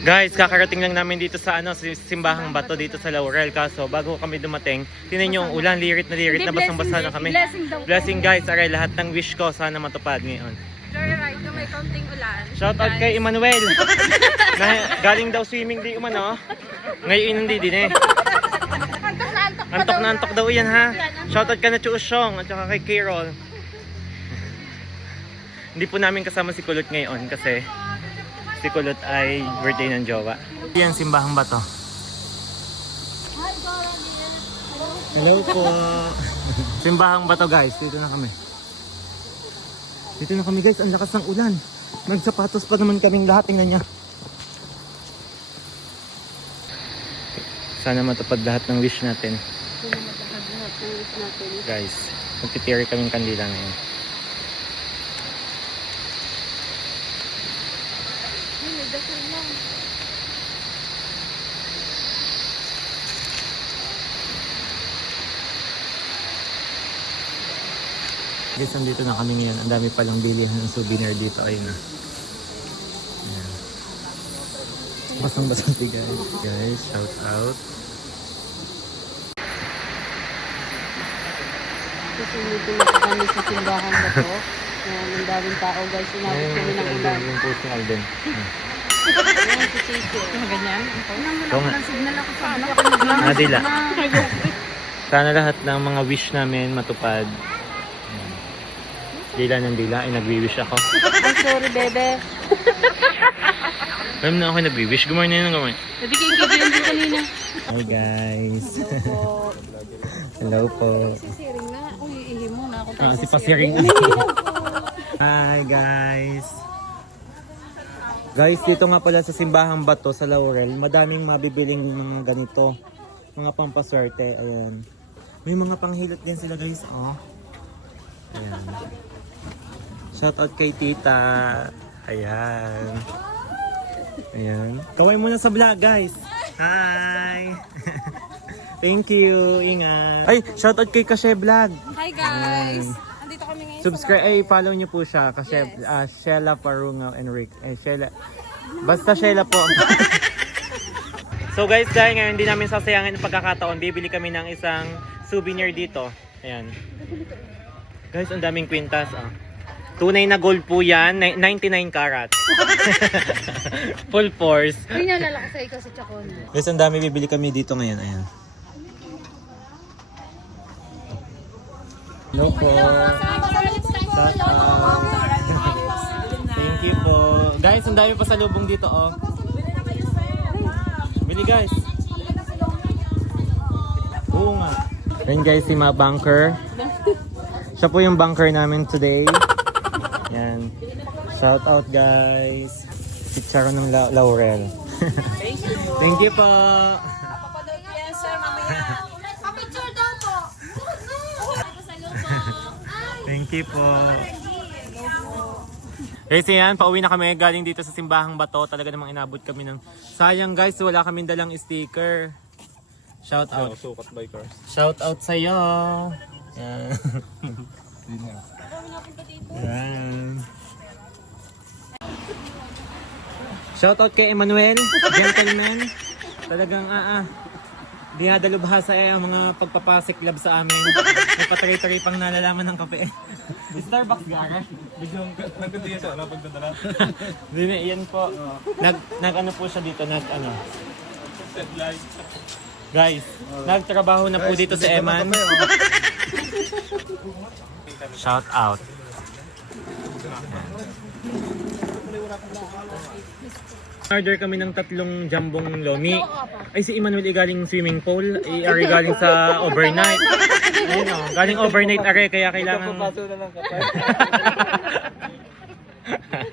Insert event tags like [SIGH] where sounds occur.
Guys, kakarating lang namin dito sa ano, si- simbahang bato dito sa Laurel. Kaso, bago kami dumating, tinan nyo yung ulan, lirit na lirit na basang-basa na kami. Blessing daw. Blessing guys, aray, lahat ng wish ko sana matupad ngayon. Joyride na may konting ulan. Shout out kay Emmanuel. [LAUGHS] na, galing daw swimming di umano. Ngayon hindi din eh. Antok na antok Antok daw na antok daw yan ha. Shout out ka na Chuusyong at saka kay Carol. Hindi po namin kasama si Kulot ngayon kasi si Kulot ay birthday ng jowa. Yan, simbahang bato. Hello po. simbahang bato guys, dito na kami. Dito na kami guys, ang lakas ng ulan. Nagsapatos pa naman kaming lahat, tingnan niya. Sana matupad lahat ng wish natin. Guys, magtitiri kaming kandila ngayon. Guys, nandito na kami ngayon. Ang dami palang bilihan ng souvenir dito. Ayun na. Ayan. Basang-basang si guys. Guys, shout out. Susunodin na kami sa simbahan na to. Ayan, ang daming tao guys. Inabot kami ng ulan. Yung post ni Alden. Ayan, si Chico. Ganyan. Oo nga. Signal ako sa ano. Nadila. Sana lahat ng mga wish namin matupad. Ayan. Dila ng dila, ay nagwi-wish ako. Ay, sorry, bebe. Alam na ako nagwi-wish. Good morning, good morning. Sabi kay kaibigan din kanina. Hi guys. Opo. Hello po. Sisiring na. Uy, ihi mo na ako. Ah, si Pasiring. Hi guys. Guys, dito nga pala sa Simbahang Bato sa Laurel, madaming mabibiling mga ganito. Mga pampaswerte, ayan. May mga panghilot din sila guys, oh. Ayan. Shoutout kay tita. Ayan. Ayan. Kaway muna sa vlog guys. Hi! [LAUGHS] Thank you. Ingat. Ay, shoutout kay Kashe Vlog. Hi guys. Andito kami ngayon. Subscribe, ay follow niyo po siya kasi ah, Shella Parungaw and Rick. Eh, Shella. Basta Shella po. [LAUGHS] so guys, dahil ngayon hindi namin sasayangin ang pagkakataon, bibili kami ng isang souvenir dito. Ayan. Guys, ang daming kwintas. Ah. Tunay na gold po yan, ni- 99 karat. [LAUGHS] Full force. Uy, nalala ko sa ikaw sa Chacon. Guys, ang dami bibili kami dito ngayon. Ayan. Hello po. Shout out. Thank you po. Guys, ang dami pa sa lubong dito, oh. Bili, guys. Oo nga. Yan guys, si Ma Bunker. Siya po yung bunker namin today. Yan. Shout out guys. Si Charo ng La- Laurel. [LAUGHS] Thank you po. Picture daw po. Thank you po. Guys, yan, pauwi na kami galing dito sa Simbahang Bato. Talaga namang inabot kami ng... Sayang guys, wala kaming dalang sticker. Shout out. Sukat by cars. Shout out sa'yo. Yan. Yan. Shout out kay Emmanuel, gentleman. Talagang ah ah. Dinadalubhasa eh ang mga pagpapasiklab sa amin. May patray-tray pang nalalaman ng kape. Starbucks gara. Biglang Nagkandiya siya, wala pagdadala. [LAUGHS] Hindi, yan po. Nag, nag ano po siya dito, nag ano. Set light. Guys, nagtrabaho na po dito si Eman. Shout out. Order kami ng tatlong jambong lomi. Ay si Emmanuel ay galing swimming pool, ay ari galing sa [LAUGHS] overnight. Ayun oh, galing overnight are kaya kailangan na lang kapay. [LAUGHS]